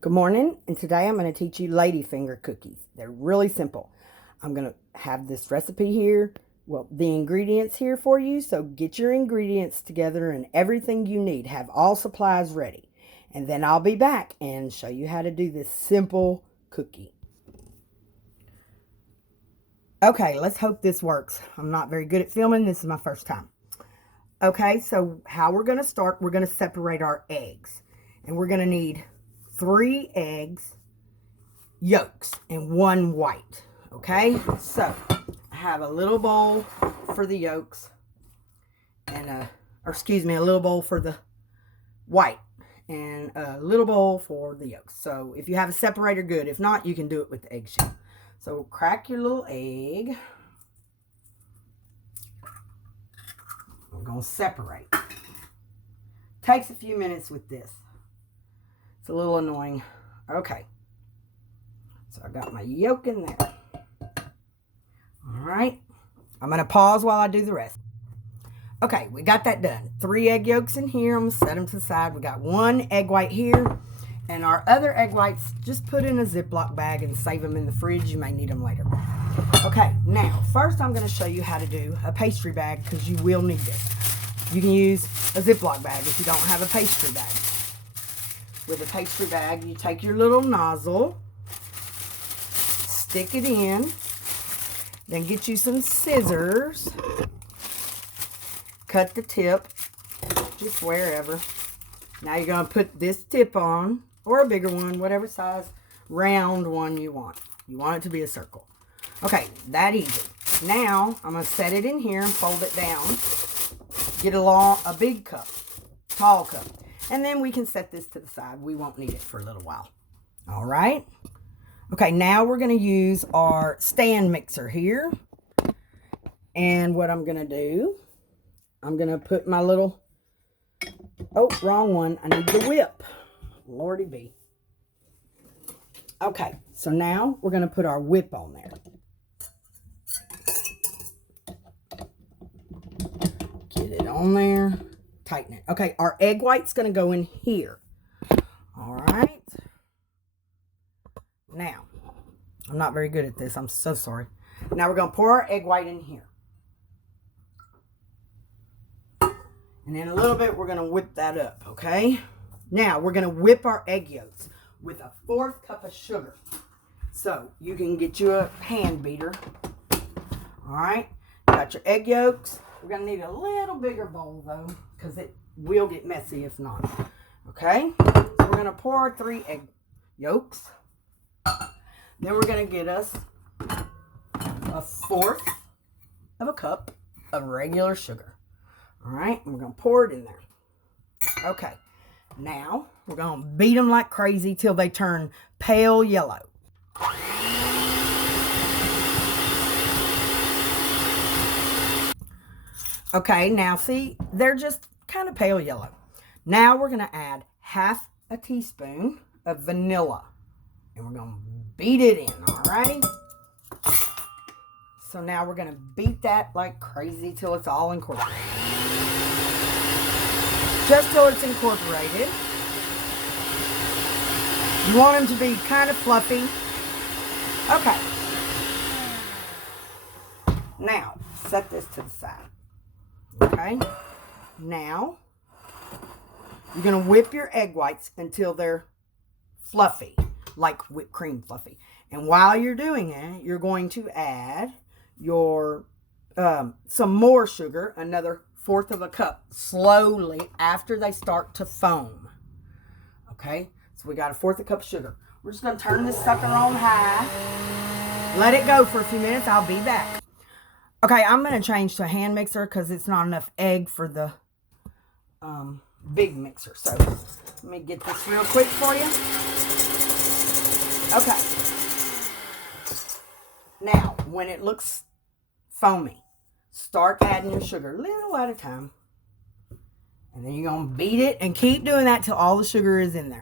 Good morning, and today I'm going to teach you ladyfinger cookies. They're really simple. I'm going to have this recipe here, the ingredients here for you, so get your ingredients together and everything you need. Have all supplies ready. And then I'll be back and show you how to do this simple cookie. Okay, let's hope this works. I'm not very good at filming. This is my first time. Okay, so how we're going to start, we're going to separate our eggs. And we're going to need 3 eggs, yolks, and 1 white. Okay, so I have a little bowl for the yolks and a little bowl for the white and a little bowl for the yolks. So if you have a separator, good. If not, you can do it with the eggshell. So crack your little egg. We're going to separate. Takes a few minutes with this. It's a little annoying. Okay. So I got my yolk in there. All right. I'm going to pause while I do the rest. Okay, we got that done. 3 egg yolks in here. I'm going to set them to the side. We got 1 egg white here. And our other egg whites, just put in a Ziploc bag and save them in the fridge. You may need them later. Okay, now, first I'm going to show you how to do a pastry bag because you will need this. You can use a Ziploc bag if you don't have a pastry bag. With a pastry bag, you take your little nozzle, stick it in, then get you some scissors, cut the tip, just wherever. Now you're going to put this tip on, or a bigger one, whatever size round one you want. You want it to be a circle. Okay, that easy. Now, I'm going to set it in here and fold it down. Get a big cup, tall cup. And then we can set this to the side. We won't need it for a little while. All right. Okay, now we're going to use our stand mixer here. And what I'm going to do, I'm going to put my little, oh, wrong one. I need the whip. Lordy be. Okay, so now we're going to put our whip on there. Get it on there. Tighten it. Okay, our egg white's going to go in here. All right. Now, I'm not very good at this. I'm so sorry. Now we're going to pour our egg white in here. And in a little bit, we're going to whip that up, okay? Now, we're going to whip our egg yolks with a 1/4 cup of sugar. So, you can get you a hand beater. All right. Got your egg yolks. We're going to need a little bigger bowl, though, because it will get messy if not. Okay? So we're going to pour our 3 egg yolks. Then we're going to get us a 1/4 of a cup of regular sugar. All right? And we're going to pour it in there. Okay. Now, we're going to beat them like crazy till they turn pale yellow. Okay, now see, they're just kind of pale yellow. Now we're going to add 1/2 a teaspoon of vanilla. And we're going to beat it in, all right? So now we're going to beat that like crazy till it's all incorporated. Just till it's incorporated. You want them to be kind of fluffy. Okay. Now, set this to the side. Okay, now you're going to whip your egg whites until they're fluffy, like whipped cream fluffy. And while you're doing it, you're going to add your some more sugar, another 1/4 of a cup, slowly after they start to foam. Okay, so we got a 1/4 cup of sugar. We're just going to turn this sucker on high. Let it go for a few minutes. I'll be back. Okay, I'm going to change to a hand mixer because it's not enough egg for the big mixer. So, let me get this real quick for you. Okay. Now, when it looks foamy, start adding your sugar a little at a time. And then you're going to beat it and keep doing that till all the sugar is in there.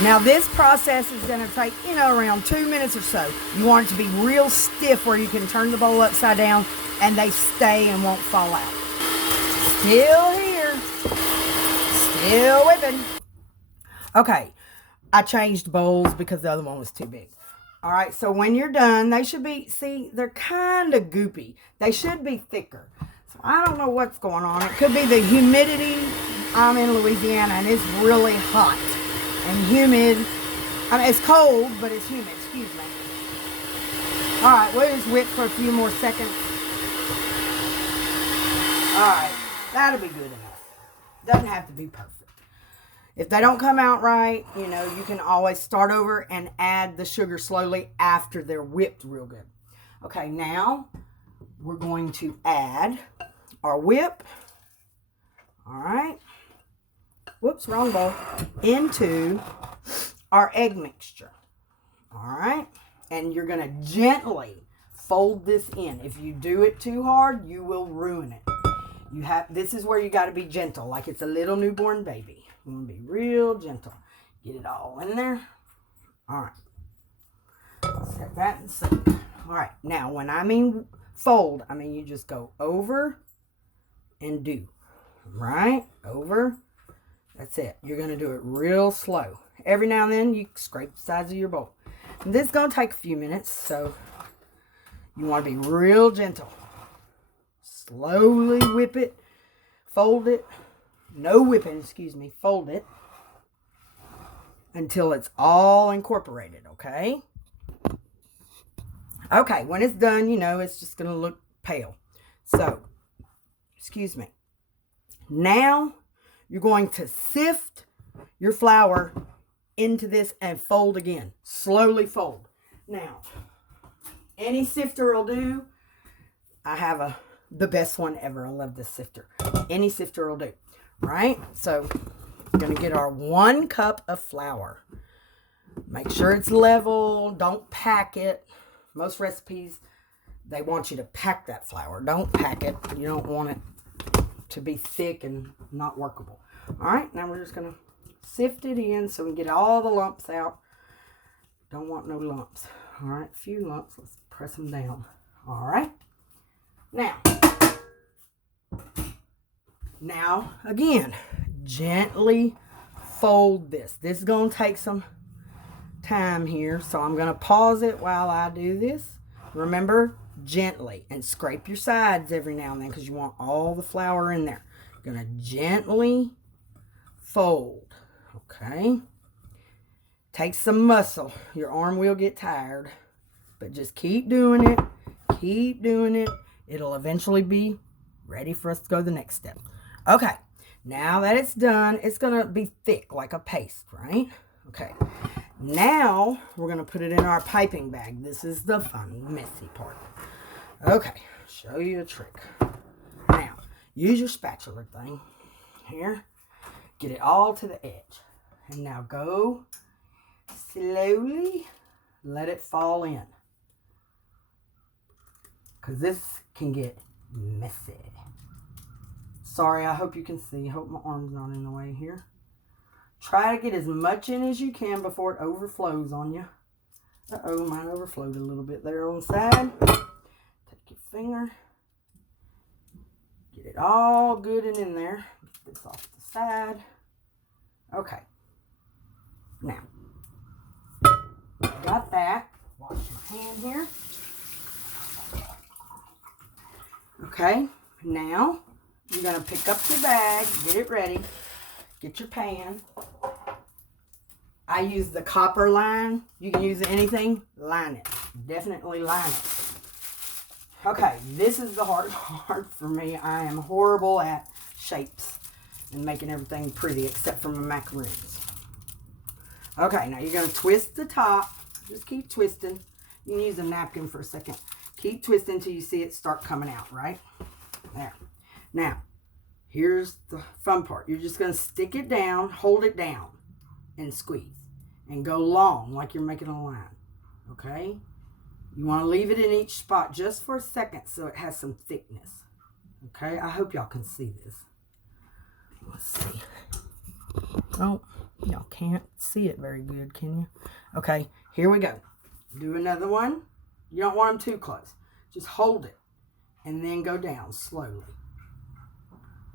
Now, this process is going to take, around 2 minutes or so. You want it to be real stiff where you can turn the bowl upside down and they stay and won't fall out. Still here. Still whipping. Okay. I changed bowls because the other one was too big. All right, so when you're done, they should be, see, they're kind of goopy. They should be thicker. So I don't know what's going on. It could be the humidity. I'm in Louisiana, and it's really hot and humid. I mean, it's cold, but it's humid. Excuse me. All right, we'll just whip for a few more seconds. All right, that'll be good enough. Doesn't have to be perfect. If they don't come out right, you know, you can always start over and add the sugar slowly after they're whipped real good. Okay, now we're going to add our whip. All right. Whoops, wrong bowl. Into our egg mixture. All right. And you're going to gently fold this in. If you do it too hard, you will ruin it. This is where you got to be gentle, like it's a little newborn baby. You want to be real gentle. Get it all in there. All right. Set that and set. All right. Now, when I mean fold, I mean you just go over and do. Right? Over. That's it. You're going to do it real slow. Every now and then, you scrape the sides of your bowl. And this is going to take a few minutes, so you want to be real gentle. Slowly whip it. Fold it. No whipping, excuse me. Fold it until it's all incorporated, okay? Okay, when it's done, you know, it's just going to look pale. So, excuse me. Now, you're going to sift your flour into this and fold again. Slowly fold. Now, any sifter will do. I have the best one ever. I love this sifter. Any sifter will do. Right? So, we're going to get our 1 cup of flour. Make sure it's level. Don't pack it. Most recipes, they want you to pack that flour. Don't pack it. You don't want it to be thick and not workable. All right, now we're just going to sift it in so we get all the lumps out. Don't want no lumps. All right, a few lumps. Let's press them down. All right. Now, again, gently fold this. This is going to take some time here, so I'm going to pause it while I do this. Remember, gently, and scrape your sides every now and then because you want all the flour in there. You're going to gently fold, okay? Take some muscle. Your arm will get tired, but just keep doing it. Keep doing it. It'll eventually be ready for us to go to the next step. Okay, now that it's done, it's going to be thick like a paste, right? Okay, now we're going to put it in our piping bag. This is the fun, messy part. Okay, show you a trick. Now, use your spatula thing here. Get it all to the edge. And now go slowly, let it fall in. Because this can get messy. Sorry, I hope you can see. I hope my arm's not in the way here. Try to get as much in as you can before it overflows on you. Uh-oh, mine overflowed a little bit there on the side. Take your finger. Get it all good and in there. Get this off the side. Okay. Now, got that. Wash my hand here. Okay, now you're going to pick up your bag, get it ready, get your pan. I use the copper line. You can use anything, line it. Definitely line it. Okay, this is the hard part for me. I am horrible at shapes and making everything pretty except for my macaroons. Okay, now you're going to twist the top. Just keep twisting. You can use a napkin for a second. Keep twisting until you see it start coming out, right? There. Now, here's the fun part. You're just going to stick it down, hold it down, and squeeze. And go long like you're making a line. Okay? You want to leave it in each spot just for a second so it has some thickness. Okay? I hope y'all can see this. Let's see. Oh, y'all can't see it very good, can you? Okay, here we go. Do another one. You don't want them too close. Just hold it and then go down slowly.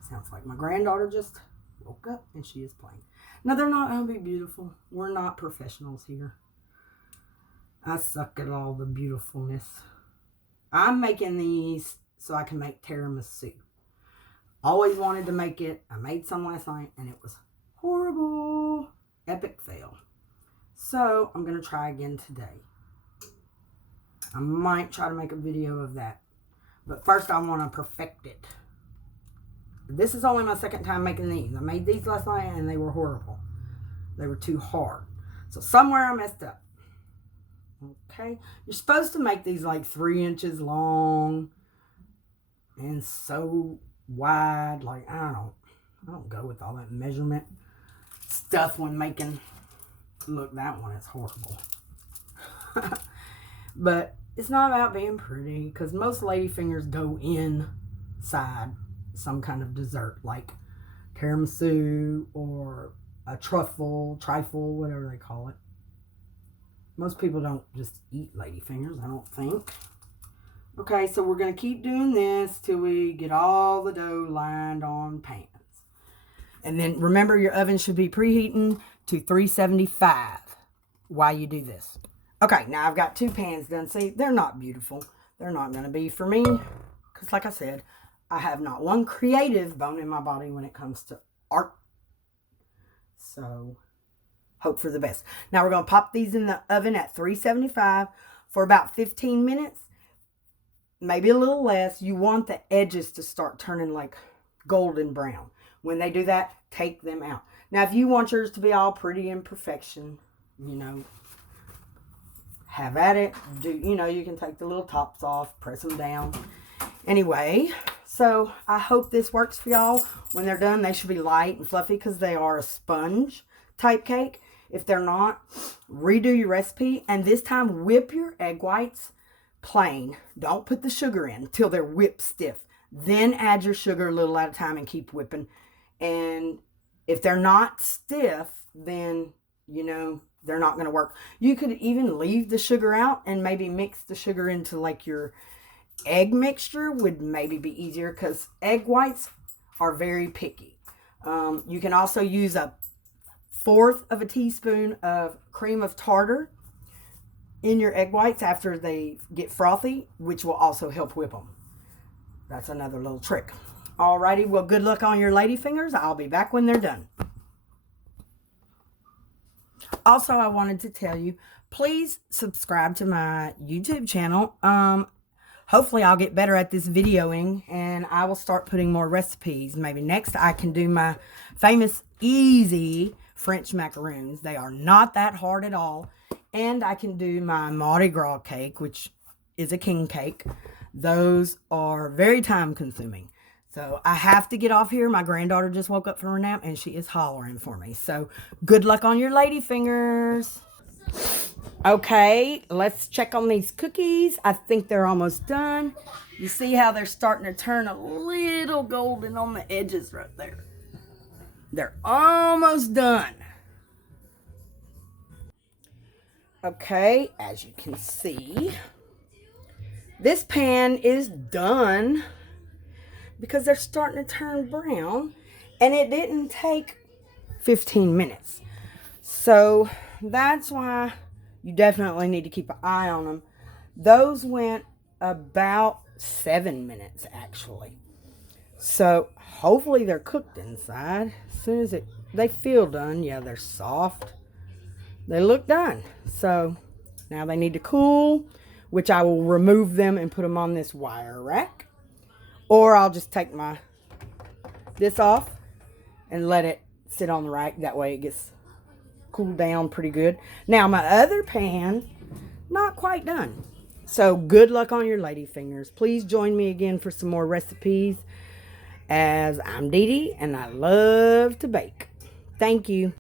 Sounds like my granddaughter just woke up and she is playing. Now, they're not going to be beautiful. We're not professionals here. I suck at all the beautifulness. I'm making these so I can make tiramisu. Always wanted to make it. I made some last night and it was horrible. Epic fail. So I'm going to try again today. I might try to make a video of that. But first I want to perfect it. This is only my second time making these. I made these last night and they were horrible. They were too hard. So somewhere I messed up. Okay. You're supposed to make these like 3 inches long and so wide. Like, I don't go with all that measurement stuff when making. Look, that one is horrible. But it's not about being pretty, because most ladyfingers go inside some kind of dessert, like tiramisu or a trifle, whatever they call it. Most people don't just eat ladyfingers, I don't think. Okay, so we're going to keep doing this till we get all the dough lined on pans. And then remember, your oven should be preheating to 375 while you do this. Okay, now I've got 2 pans done. See, they're not beautiful. They're not going to be for me. Because like I said, I have not one creative bone in my body when it comes to art. So, hope for the best. Now we're going to pop these in the oven at 375 for about 15 minutes. Maybe a little less. You want the edges to start turning like golden brown. When they do that, take them out. Now, if you want yours to be all pretty and perfection, you know, have at it. You can take the little tops off, press them down. Anyway, so I hope this works for y'all. When they're done, they should be light and fluffy because they are a sponge type cake. If they're not, redo your recipe. And this time, whip your egg whites plain. Don't put the sugar in until they're whipped stiff. Then add your sugar a little at a time and keep whipping. And if they're not stiff, then, they're not going to work. You could even leave the sugar out and maybe mix the sugar into like your egg mixture would maybe be easier, because egg whites are very picky. You can also use 1/4 of a teaspoon of cream of tartar in your egg whites after they get frothy, which will also help whip them. That's another little trick. Alrighty, well, good luck on your ladyfingers. I'll be back when they're done. Also, I wanted to tell you, please subscribe to my YouTube channel. Hopefully, I'll get better at this videoing, and I will start putting more recipes. Maybe next I can do my famous easy French macaroons. They are not that hard at all. And I can do my Mardi Gras cake, which is a king cake. Those are very time consuming. So I have to get off here. My granddaughter just woke up from her nap and she is hollering for me. So good luck on your ladyfingers. Okay, let's check on these cookies. I think they're almost done. You see how they're starting to turn a little golden on the edges right there. They're almost done. Okay, as you can see, this pan is done because they're starting to turn brown, and it didn't take 15 minutes. So that's why you definitely need to keep an eye on them. Those went about 7 minutes actually. So hopefully they're cooked inside. As soon as they feel done, yeah, they're soft. They look done. So now they need to cool, which I will remove them and put them on this wire rack. Or I'll just take this off and let it sit on the rack. That way it gets cooled down pretty good. Now my other pan, not quite done. So good luck on your ladyfingers. Please join me again for some more recipes, as I'm Dee Dee and I love to bake. Thank you.